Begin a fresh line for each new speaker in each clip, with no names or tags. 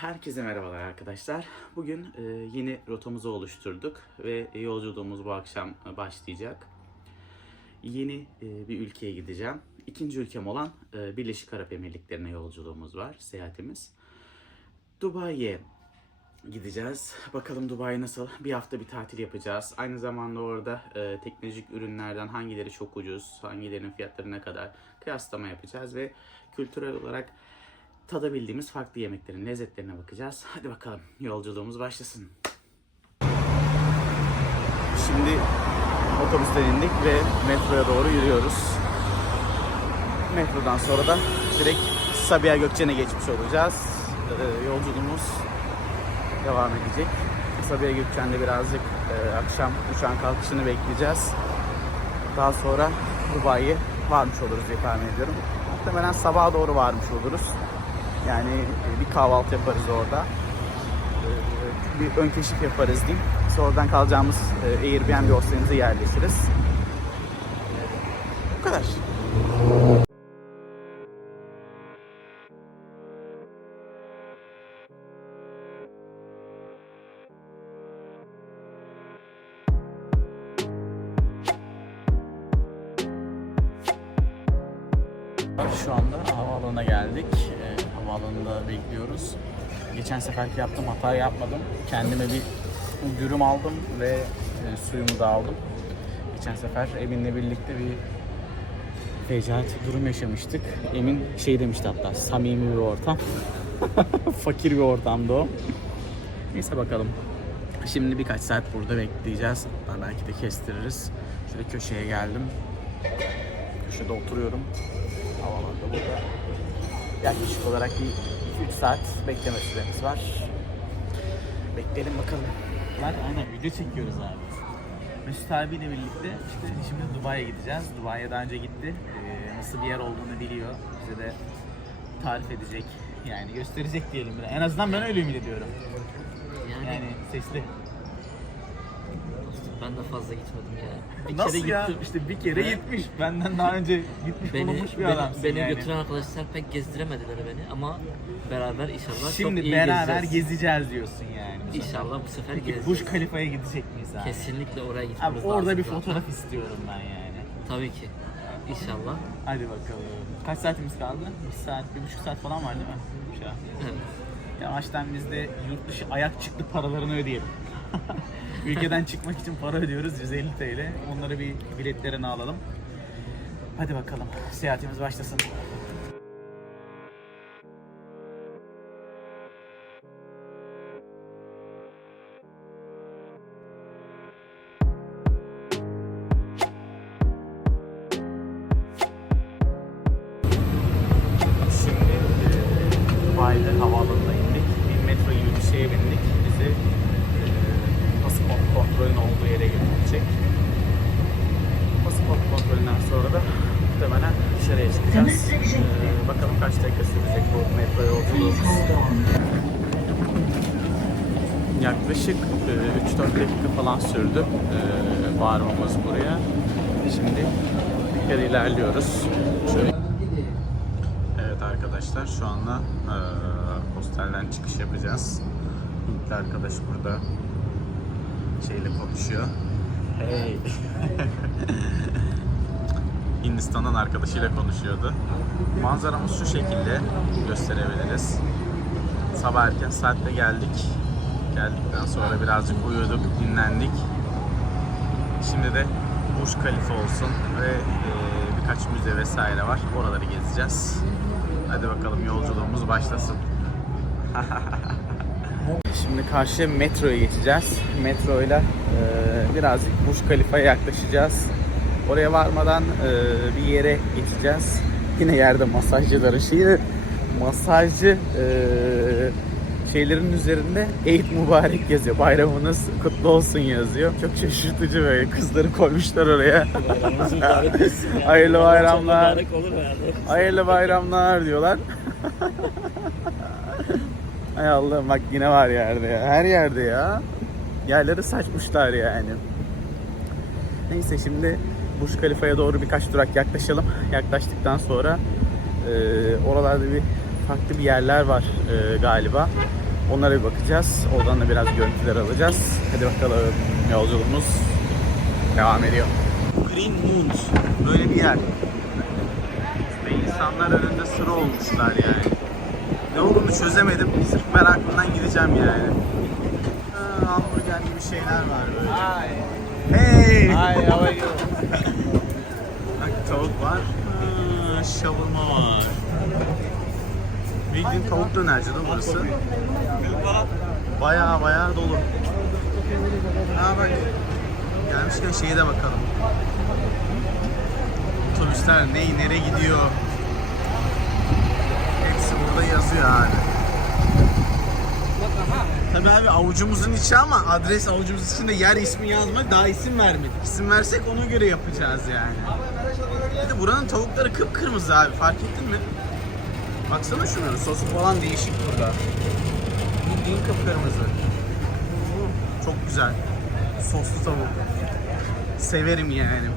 Herkese merhabalar arkadaşlar. Bugün e, yeni rotamızı oluşturduk ve yolculuğumuz bu akşam e, başlayacak. Yeni e, bir ülkeye gideceğim. İkinci ülkem olan Birleşik Arap Emirlikleri'ne yolculuğumuz var, seyahatimiz. Dubai'ye gideceğiz. Bakalım Dubai nasıl? Bir hafta bir tatil yapacağız. Aynı zamanda orada e, teknolojik ürünlerden hangileri çok ucuz, hangilerinin fiyatları ne kadar kıyaslama yapacağız ve kültürel olarak tadabildiğimiz farklı yemeklerin lezzetlerine bakacağız. Hadi bakalım yolculuğumuz başlasın. Şimdi otobüsten indik ve metroya doğru yürüyoruz. Metrodan sonra da direkt Sabiha Gökçen'e geçmiş olacağız. Ee, yolculuğumuz devam edecek. Sabiha Gökçen'de birazcık e, akşam uçağın kalkışını bekleyeceğiz. Daha sonra Dubai'ye varmış oluruz diye tahmin ediyorum. Muhtemelen sabaha doğru varmış oluruz. Yani e, bir kahvaltı yaparız orada. Ee, Bir ön keşif yaparız diyeyim. Sonradan kalacağımız e, Airbnb hostelimize yerleşiriz. Bu kadar. Geçen seferki yaptığım hatayı yapmadım. Kendime bir dürüm aldım ve e, suyumu da aldım. Geçen sefer Emin'le birlikte bir fecaat durum yaşamıştık. Emin şey demişti hatta samimi bir ortam. Fakir bir ortamdı o. Neyse bakalım. Şimdi birkaç saat burada bekleyeceğiz. Hatta belki de kestiririz. Şöyle köşeye geldim. Köşede oturuyorum. Havaalanında burada. Yaklaşık olarak bir 2-3 saat bekleme süremiz var. Bekleyelim bakalım. Var aynen video çekiyoruz abi. Mesut abiyle birlikte işte şimdi Dubai'ye gideceğiz. Dubai'ye daha önce gitti. Ee, nasıl bir yer olduğunu biliyor. Bize de tarif edecek. Yani gösterecek diyelim. bile. En azından ben öyle ümit ediyorum.
Yani,
Yani sesli.
Ben de fazla gitmedim ya. Bir
Nasıl
kere
ya?
gittim.
İşte bir kere gitmiş. Benden daha önce gitmiş
Beni,
bulunmuş bir
beni,
adamsın
beni
yani.
götüren arkadaşlar pek gezdiremediler beni ama beraber inşallah çok
Şimdi
iyi
beraber
gezeceğiz.
gezeceğiz diyorsun yani. bu.
İnşallah bu sefer
Peki
gezeceğiz.
Burj Khalifa'ya gidecek miyiz abi?
Kesinlikle oraya
Abi
gitmemiz
orada
lazım
bir
zaten.
fotoğraf istiyorum ben yani.
Tabii ki. İnşallah.
Hadi bakalım. Kaç saatimiz kaldı? Bir saat, bir buçuk saat falan var değil mi? Şu an.
Evet.
Yavaştan biz de yurt dışı ayak çıktı paralarını ödeyelim. Ülkeden çıkmak için para ödüyoruz 150 TL. Onları bir biletlerini alalım. Hadi bakalım seyahatimiz başlasın. Yaklaşık e, 3-4 dakika falan sürdü e, varmamız buraya. Şimdi kere ilerliyoruz. Şöyle Evet arkadaşlar şu anda hostelden çıkış yapacağız. Hintli arkadaş burada şeyle konuşuyor. Hey. Hindistan'dan arkadaşıyla konuşuyordu. Manzaramız şu şekilde gösterebiliriz. Sabah erken saatte geldik. Geldikten sonra birazcık uyuduk, dinlendik. Şimdi de Burj Khalifa olsun ve eee, birkaç müze vesaire var. Oraları gezeceğiz. Hadi bakalım yolculuğumuz başlasın. Şimdi karşıya metroya geçeceğiz. Metroyla e, birazcık Burj Khalifa'ya yaklaşacağız. Oraya varmadan e, bir yere geçeceğiz. Yine yerde masajcıların şeyi masajcı e, şeylerin üzerinde Eid Mübarek yazıyor. Bayramınız kutlu olsun yazıyor. Çok şaşırtıcı böyle kızları koymuşlar oraya.
Bayramınız mübarek olsun ya.
Hayırlı bayramlar.
mübarek olur herhalde.
Hayırlı bayramlar diyorlar. Hay Allah bak yine var yerde ya. Her yerde ya. Yerleri saçmışlar yani. Neyse şimdi Burj Khalifa'ya doğru birkaç durak yaklaşalım. Yaklaştıktan sonra e, oralarda bir farklı bir yerler var e, galiba. Onlara bir bakacağız. Oradan da biraz görüntüler alacağız. Hadi bakalım yolculuğumuz devam ediyor. Green Moons böyle bir yer. Ve insanlar önünde sıra olmuşlar yani. Ne olduğunu çözemedim. Sırf merakımdan gideceğim yani. Ha, hamburger gibi şeyler var böyle. Hey!
Hi, how are you?
Bak tavuk var. Şavurma var. Bildiğin tavuk dönerci de burası. Baya baya dolu. Ha bak. Gelmişken şeye de bakalım. Otobüsler ne, nereye gidiyor? Hepsi burada yazıyor abi. Tabii abi avucumuzun içi ama adres avucumuzun içinde yer ismi yazmak daha isim vermedik. İsim versek ona göre yapacağız yani. Bir de buranın tavukları kıpkırmızı abi fark ettin mi? Baksana şunların sosu falan değişik burada. Bildiğin kıpkırmızı. Çok güzel. Soslu tavuk. Severim yani.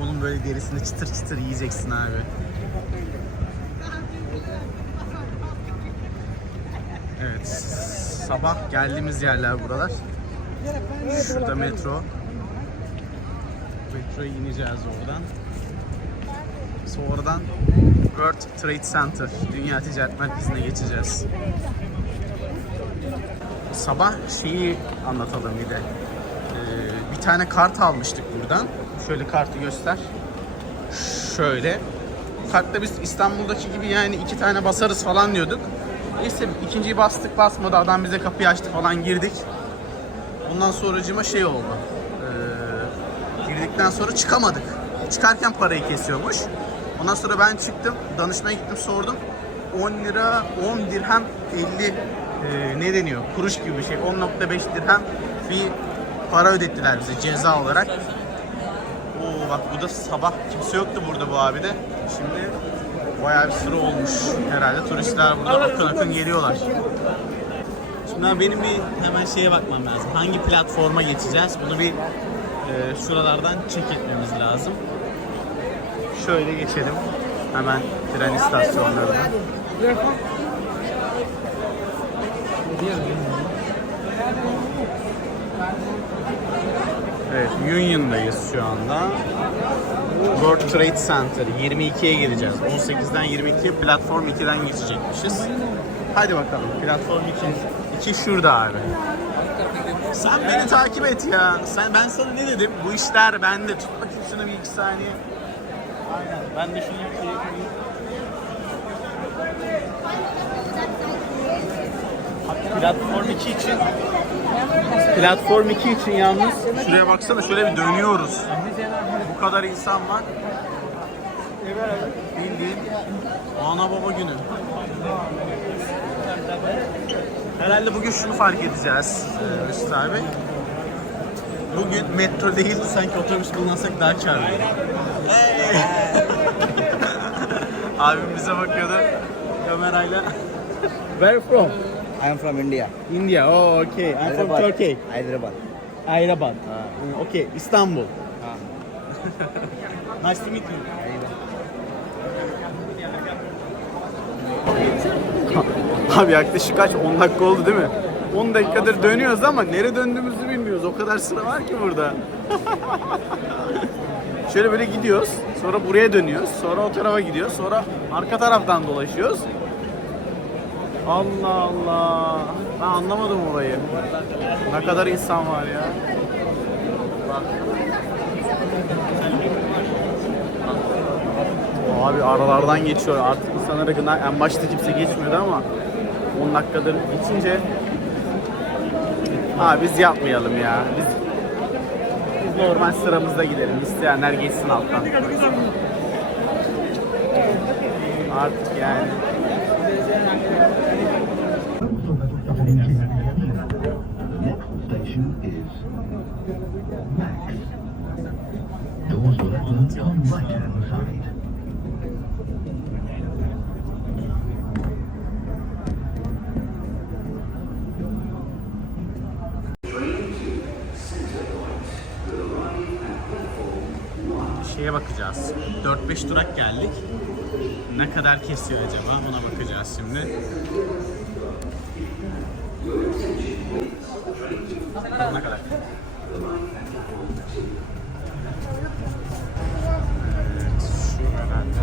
Onun böyle derisini çıtır çıtır yiyeceksin abi. Evet. Sabah geldiğimiz yerler buralar. Şurada metro. Metroya ineceğiz oradan. Sonradan World Trade Center, Dünya Ticaret Merkezi'ne geçeceğiz. Sabah şeyi anlatalım bir de. Ee, bir tane kart almıştık buradan. Şöyle kartı göster. Şöyle. Kartta biz İstanbul'daki gibi yani iki tane basarız falan diyorduk. Neyse ikinciyi bastık basmadı adam bize kapıyı açtı falan girdik. Ondan sonracıma şey oldu. Ee, girdikten sonra çıkamadık. Çıkarken parayı kesiyormuş. Ondan sonra ben çıktım. Danışmaya gittim sordum. 10 lira 10 dirhem 50 e, ne deniyor? Kuruş gibi bir şey. 10.5 dirhem bir para ödettiler bize ceza olarak. Oo bak bu da sabah kimse yoktu burada bu abi de. Şimdi bayağı bir sıra olmuş. Herhalde turistler burada akın akın geliyorlar. Şimdi benim bir hemen şeye bakmam lazım. Hangi platforma geçeceğiz? Bunu bir e, şuralardan check etmemiz lazım. Şöyle geçelim. Hemen tren istasyonlarına. Evet, Union'dayız şu anda. World Trade Center 22'ye gireceğiz. 18'den 22'ye platform 2'den geçecekmişiz. Hadi bakalım platform 2. 2 şurada abi. Sen beni takip et ya. Sen ben sana ne dedim? Bu işler bende. Tut bakayım şunu bir iki saniye. Aynen. Ben de şunu yapayım. Platform 2 için Platform 2 için yalnız şuraya baksana şöyle bir dönüyoruz. Bu kadar insan var. Bildiğin ana baba günü. Herhalde bugün şunu fark edeceğiz e, Mesut abi. Bugün metro değil sanki otobüs kullansak daha karlı. Hey! Abim bize bakıyordu kamerayla. Where from?
I am from India.
India. Oh, okay. I'm from Turkey.
Hyderabad.
Hyderabad. Okay, İstanbul. nice to meet you. Abi yaklaşık kaç 10 dakika oldu değil mi? 10 dakikadır dönüyoruz ama nereye döndüğümüzü bilmiyoruz. O kadar sıra var ki burada. Şöyle böyle gidiyoruz. Sonra buraya dönüyoruz. Sonra o tarafa gidiyoruz. Sonra arka taraftan dolaşıyoruz. Allah Allah. Ben anlamadım olayı. Ne kadar insan var ya. Abi aralardan geçiyor. Artık insanlar arasında en başta kimse geçmiyordu ama 10 dakikadır geçince Ha biz yapmayalım ya. Biz normal sıramızda gidelim. İsteyenler geçsin alttan. Artık yani.
Doors will open on right hand
şeye bakacağız. 4-5 durak geldik. Ne kadar kesiyor acaba? Buna bakacağız şimdi. Ne kadar? Şu herhalde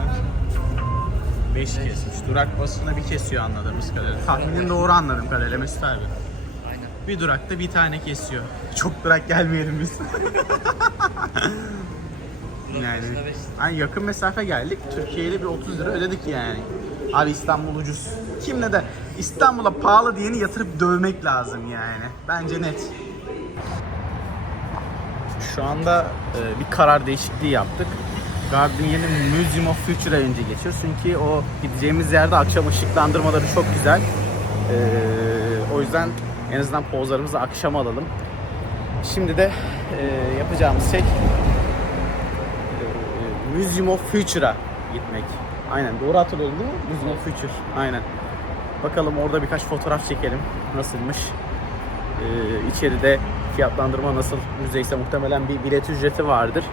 5 kesmiş. Durak basında bir kesiyor anladığımız kadarıyla. Tahminin doğru anladığım kadarıyla Mesut abi.
Aynen.
Bir durakta bir tane kesiyor. Çok durak gelmeyelim biz. Yani hani yakın mesafe geldik. Türkiye'yle bir 30 lira ödedik yani. Abi İstanbul ucuz. Kim ne de İstanbul'a pahalı diyeni yatırıp dövmek lazım yani. Bence net. Şu anda e, bir karar değişikliği yaptık. Gardenia'nın Museum of Future'a önce geçiyoruz. Çünkü o gideceğimiz yerde akşam ışıklandırmaları çok güzel. E, o yüzden en azından pozlarımızı akşam alalım. Şimdi de e, yapacağımız şey Museum of Future'a gitmek. Aynen doğru hatırlıyorum değil mi? Museum of Future. Aynen. Bakalım orada birkaç fotoğraf çekelim. Nasılmış? Ee, içeride fiyatlandırma nasıl? Müzeyse muhtemelen bir bilet ücreti vardır.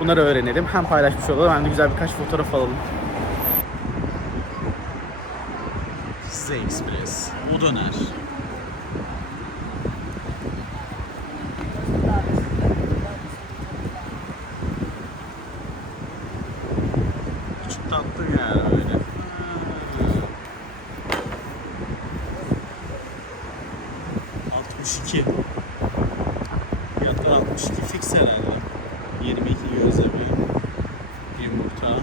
Bunları öğrenelim. Hem paylaşmış olalım hem de güzel birkaç fotoğraf alalım. Size Express. O döner. Çok tatlı yani öyle. Hmm. 62. Fiyatlar 62 fix herhalde. 22 gözlemi. Yumurta.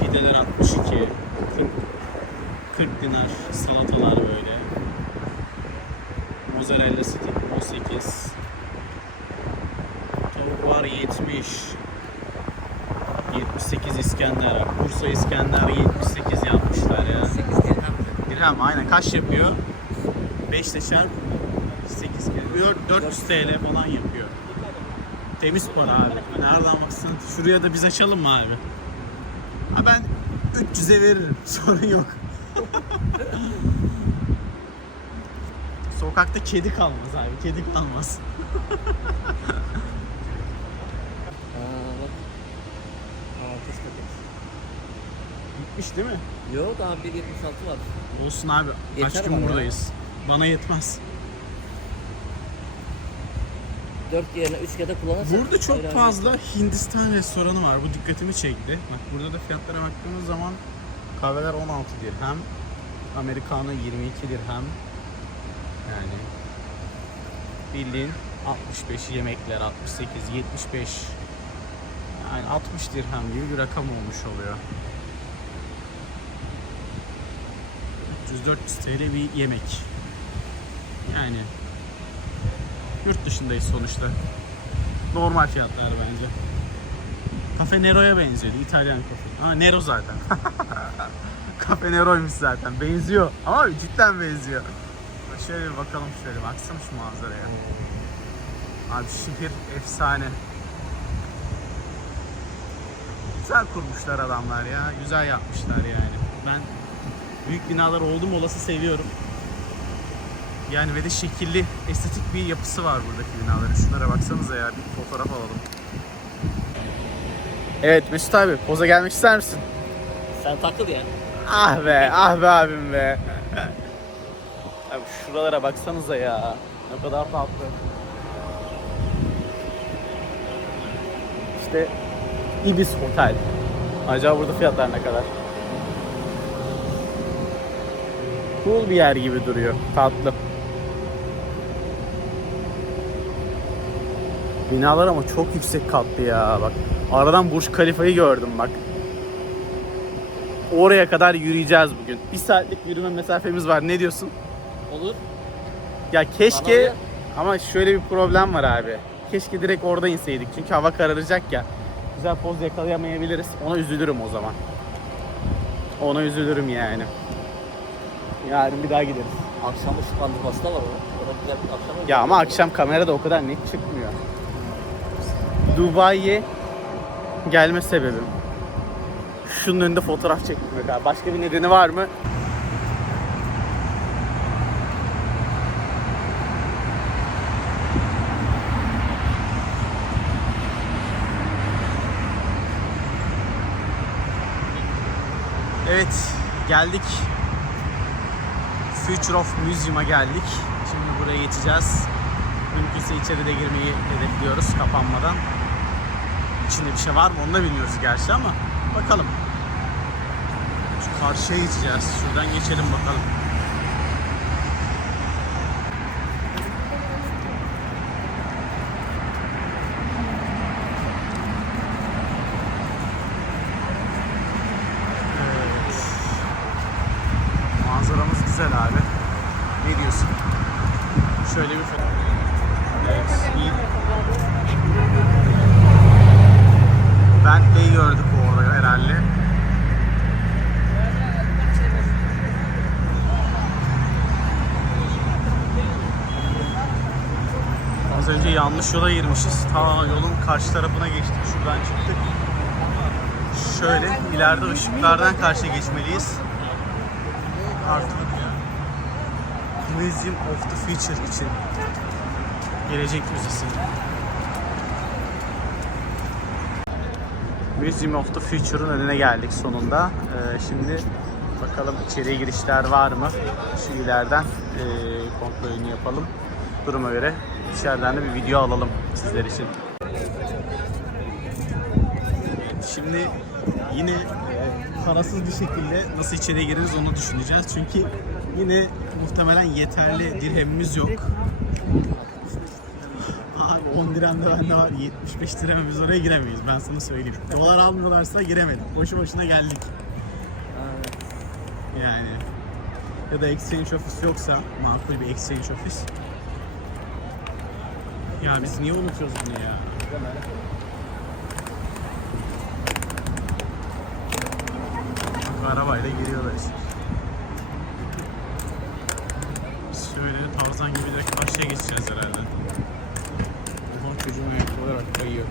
Pideler 62. 40, 40 dinar. Salatalar böyle. Mozzarella stick 18. Tavuk var 70. 78 İskender. Bursa İskender 78 yapmışlar ya.
8 dirhem.
Dirhem aynen kaç yapıyor? 5 ile çarp 8 kere. 400 TL falan yapıyor. Temiz para abi. Nereden baksan şuraya da biz açalım mı abi? Ha ben 300'e veririm. Sorun yok. Sokakta kedi kalmaz abi. Kedi kalmaz.
Altı paket.
Bitmiş değil mi?
Yok daha 1.76 var.
Olsun abi.
Yeter
Kaç gün
bana ya.
buradayız. Bana yetmez.
4 yerine 3 kere kullanırsak.
Burada çok
ayrı.
fazla Hindistan restoranı var. Bu dikkatimi çekti. Bak burada da fiyatlara baktığımız zaman kahveler 16 dirhem. Americano 22 dirhem. Yani bildiğin 65 yemekler 68 75 yani 60 dirhem gibi bir rakam olmuş oluyor. 300-400 TL bir yemek. Yani yurt dışındayız sonuçta. Normal fiyatlar bence. Kafe Nero'ya benziyordu. İtalyan kafe. Ama Nero zaten. kafe Nero'ymuş zaten. Benziyor. Ama cidden benziyor. Şöyle bir bakalım şöyle. Baksana şu manzaraya. Abi şehir efsane. Güzel kurmuşlar adamlar ya. Güzel yapmışlar yani. Ben büyük binalar oldum olası seviyorum. Yani ve de şekilli, estetik bir yapısı var buradaki binaların. Şunlara baksanıza ya, bir fotoğraf alalım. Evet Mesut abi, poza gelmek ister misin?
Sen takıl ya.
Ah be, ah be abim be. Abi şuralara baksanıza ya. Ne kadar tatlı. İşte Ibis Hotel. Acaba burada fiyatlar ne kadar? Cool bir yer gibi duruyor. Tatlı. Binalar ama çok yüksek katlı ya. Bak aradan Burj Khalifa'yı gördüm bak. Oraya kadar yürüyeceğiz bugün. Bir saatlik yürüme mesafemiz var. Ne diyorsun?
Olur.
Ya keşke ama şöyle bir problem var abi. Keşke direkt orada inseydik. Çünkü hava kararacak ya. Güzel poz yakalayamayabiliriz. Ona üzülürüm o zaman. Ona üzülürüm yani. Yarın bir daha gideriz.
Akşam ışıklandırması da var orada. Orada güzel bir akşam.
Ya ama akşam kamerada o kadar net çıkmıyor. Dubai'ye gelme sebebim. Şunun önünde fotoğraf çekmek abi. Başka bir nedeni var mı? Evet, geldik. Future of Museum'a geldik. Şimdi buraya geçeceğiz. Mümkünse içeri de girmeyi hedefliyoruz kapanmadan. İçinde bir şey var mı onu da bilmiyoruz gerçi ama bakalım. Şu karşıya geçeceğiz. Şuradan geçelim bakalım. Evet. Manzaramız güzel abi. Ne diyorsun? Şöyle bir foto- Evet, iyi. Bentley'i gördük orada herhalde. Az önce yanlış yola girmişiz. Ta yolun karşı tarafına geçtik. Şuradan çıktık. Şöyle ileride ışıklardan karşıya geçmeliyiz. Artık Museum of the Future için. Gelecek Müzesi. Museum of the Future'ın önüne geldik sonunda. Ee, şimdi bakalım içeriye girişler var mı? Şu ileriden e, kontrolünü yapalım. Duruma göre içeriden de bir video alalım sizler için. Şimdi yine e, parasız bir şekilde nasıl içeriye gireriz onu düşüneceğiz. Çünkü yine muhtemelen yeterli dirhemimiz yok. Abi 10 dirhem de bende var. 75 dirheme biz oraya giremeyiz. Ben sana söyleyeyim. Dolar almıyorlarsa giremedik. Boşu boşuna geldik. Yani ya da exchange office yoksa makul bir exchange office. Ya biz niye unutuyoruz bunu ya? Bak, Arabayla giriyorlar işte. Biz şöyle tavzan gibi direkt karşıya geçeceğiz herhalde. Oha çocuğun ayakkabılara bak kayıyor.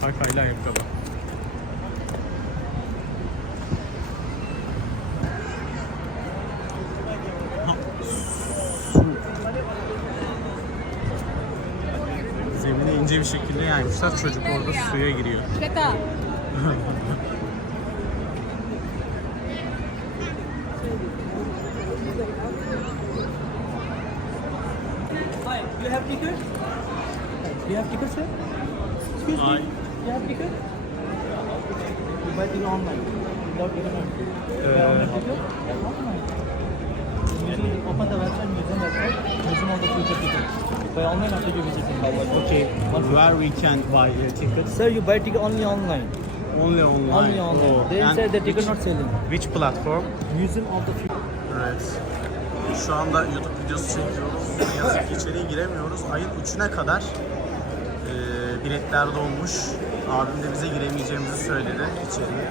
Kay kaylı ayakkabı. Bir şekilde yaymışlar. Çocuk orada suya giriyor.
You have ticket? You have ticket, sir? Excuse me, you have ticket? You buy ticket online. Without ticket on. A ticket? Online. Usually open the website, museum website, museum of the future ticket. Buy online after you visiting.
Okay, where we can buy a ticket?
Sir, you buy ticket only online.
Only online.
Only online.
Oh,
They inside the ticket not selling.
Which platform?
Museum of the future.
Evet. Şu anda YouTube videosu çekiyoruz. Ne yazık ki içeriye giremiyoruz. Ayın 3'üne kadar e, biletler dolmuş. Abim de bize giremeyeceğimizi söyledi içeriye.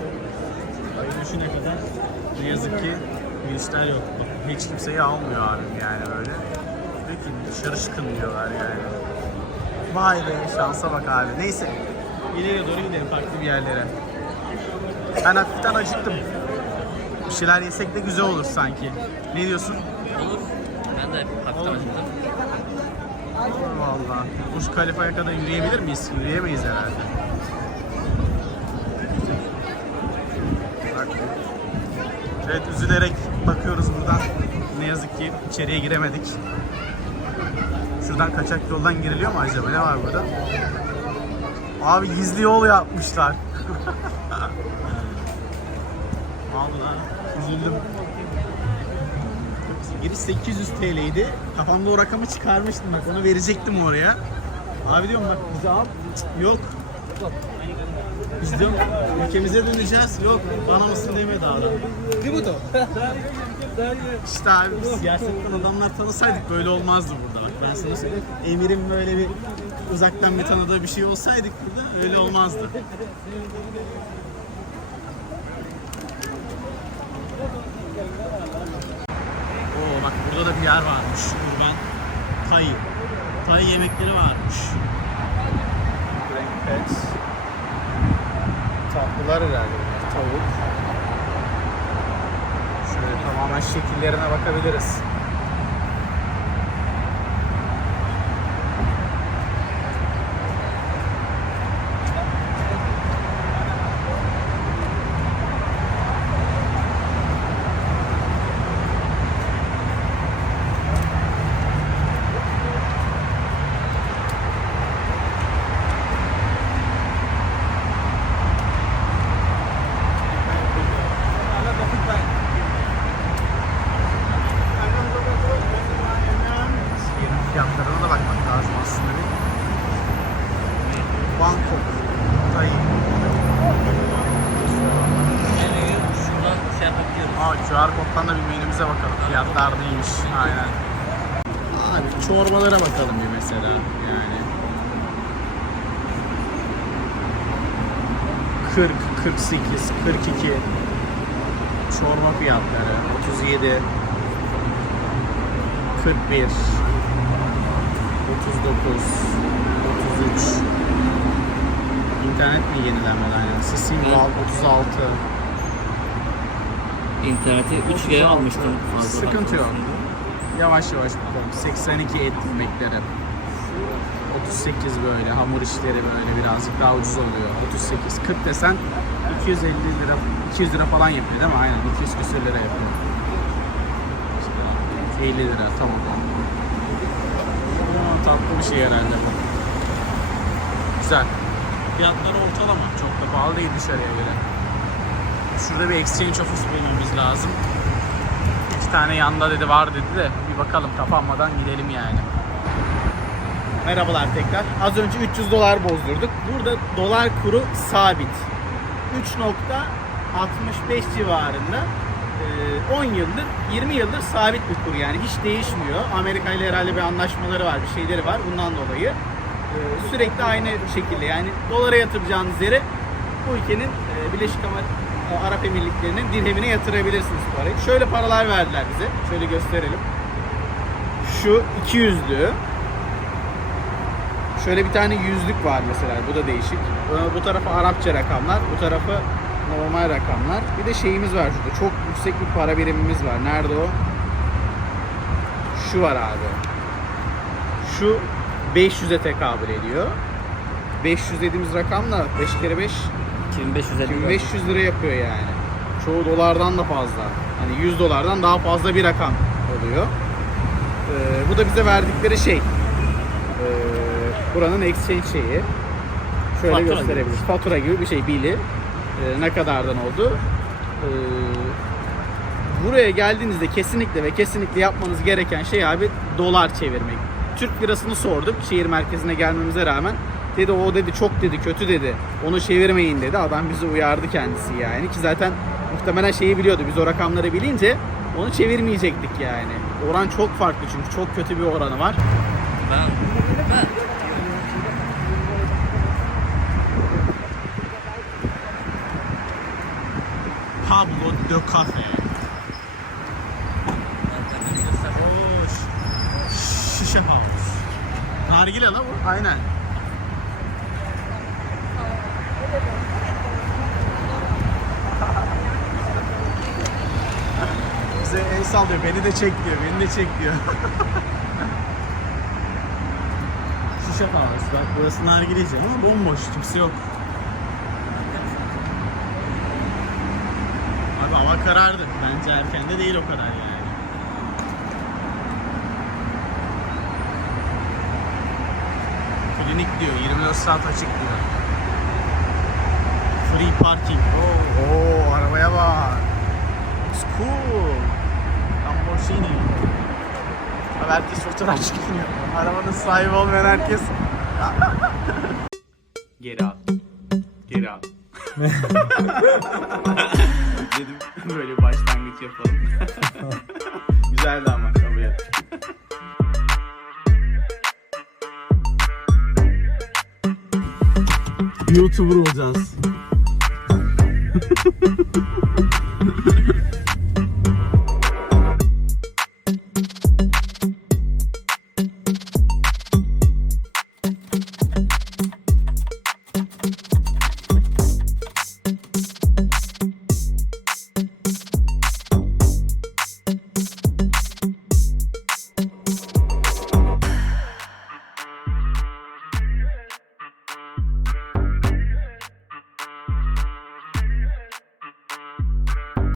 Ayın 3'üne kadar ne yazık ki girişler yok. Hiç kimseyi almıyor abim yani böyle. Peki dışarı çıkın diyorlar yani. Vay be şansa bak abi. Neyse. İleriye doğru gidelim farklı bir yerlere. Ben hafiften acıktım. Bir şeyler yesek de güzel olur sanki. Ne diyorsun?
Olur. Ben de hafiften acıktım.
Vallahi. Burj Khalifa'ya kadar yürüyebilir miyiz? Yürüyemeyiz herhalde. Bak. Evet üzülerek bakıyoruz buradan. Ne yazık ki içeriye giremedik. Şuradan kaçak yoldan giriliyor mu acaba? Ne var burada? Abi gizli yol yapmışlar. Vallahi üzüldüm. Giriş 800 TL'ydi. Kafamda o rakamı çıkarmıştım bak onu verecektim oraya. Abi diyorum bak bizi al. Yok. Biz diyorum ülkemize döneceğiz. Yok bana mısın demedi adam. İşte abi gerçekten adamlar tanısaydık böyle olmazdı bak ben sana söyleyeyim. Emir'in böyle bir uzaktan bir tanıdığı bir şey olsaydık burada öyle olmazdı. Oo bak burada da bir yer varmış. Urban Tay. Tay yemekleri varmış. Frank Pets. Tatlılar herhalde. Tavuk. Şöyle tamamen şekillerine bakabiliriz. QR koddan da bir menümüze bakalım. Fiyatlar neymiş. Aynen. Abi çorbalara bakalım bir mesela. Yani 40, 48, 42 çorba fiyatları 37 41 39 33 İnternet mi yenilenmedi
Evet.
Val 36
İnterneti 3 kere almıştım fazla.
Sıkıntı yok. Yavaş yavaş bakalım. 82 et beklerim. 38 böyle hamur işleri böyle birazcık daha ucuz oluyor. 38 40 desen 250 lira 200 lira falan yapıyor değil mi? Aynen 200 küsür lira yapıyor. İşte 50 lira tamam. Aa, tatlı bir şey herhalde bu. Güzel. Fiyatları ortalama. Çok da pahalı değil dışarıya göre. Şurada bir exchange office bulmamız lazım. İki tane yanda dedi var dedi de bir bakalım kapanmadan gidelim yani. Merhabalar tekrar. Az önce 300 dolar bozdurduk. Burada dolar kuru sabit. 3.65 civarında. Ee, 10 yıldır, 20 yıldır sabit bir kur yani hiç değişmiyor. Amerika ile herhalde bir anlaşmaları var, bir şeyleri var bundan dolayı. Ee, Sürekli aynı şekilde yani dolara yatıracağınız yere bu ülkenin e, Birleşik Ama- Arap Emirlikleri'nin dirhemine yatırabilirsiniz parayı. Şöyle paralar verdiler bize. Şöyle gösterelim. Şu 200'lü. Şöyle bir tane yüzlük var mesela. Bu da değişik. Ee, Bu tarafı Arapça rakamlar. Bu tarafı normal rakamlar. Bir de şeyimiz var şurada. Çok yüksek bir para birimimiz var. Nerede o? Şu var abi. Şu 500'e tekabül ediyor. 500 dediğimiz rakamla 5 kere 5
2550
1500 lira yapıyor yani. Çoğu dolardan da fazla. Hani 100 dolardan daha fazla bir rakam oluyor. Ee, bu da bize verdikleri şey. Ee, buranın exchange şeyi. Şöyle
Fatura
gösterebiliriz. Fatura gibi bir şey bili. Ee, ne kadardan oldu. Ee, buraya geldiğinizde kesinlikle ve kesinlikle yapmanız gereken şey abi dolar çevirmek. Türk lirasını sorduk şehir merkezine gelmemize rağmen. Dedi o dedi çok dedi kötü dedi. Onu çevirmeyin dedi. Adam bizi uyardı kendisi yani ki zaten muhtemelen şeyi biliyordu. Biz o rakamları bilince onu çevirmeyecektik yani. Oran çok farklı çünkü çok kötü bir oranı var.
Ben, ben
Pablo de Cafe. Şişe House. Nargile la bu. Aynen. Sallıyor. Beni de çek diyor. Beni de çek diyor. Şişe House. Bak burası nargileci ama bomboş. Kimse yok. Abi hava karardı. Bence erken de değil o kadar yani. Klinik diyor. 24 saat açık diyor. Free parking. Oo, oo arabaya bak. It's cool. Lamborghini. Abi herkes fotoğraf çekiniyor. Arabanın sahibi olmayan herkes. Geri al. Geri al. Dedim böyle bir başlangıç yapalım. Güzeldi ama kabul et. YouTuber olacağız.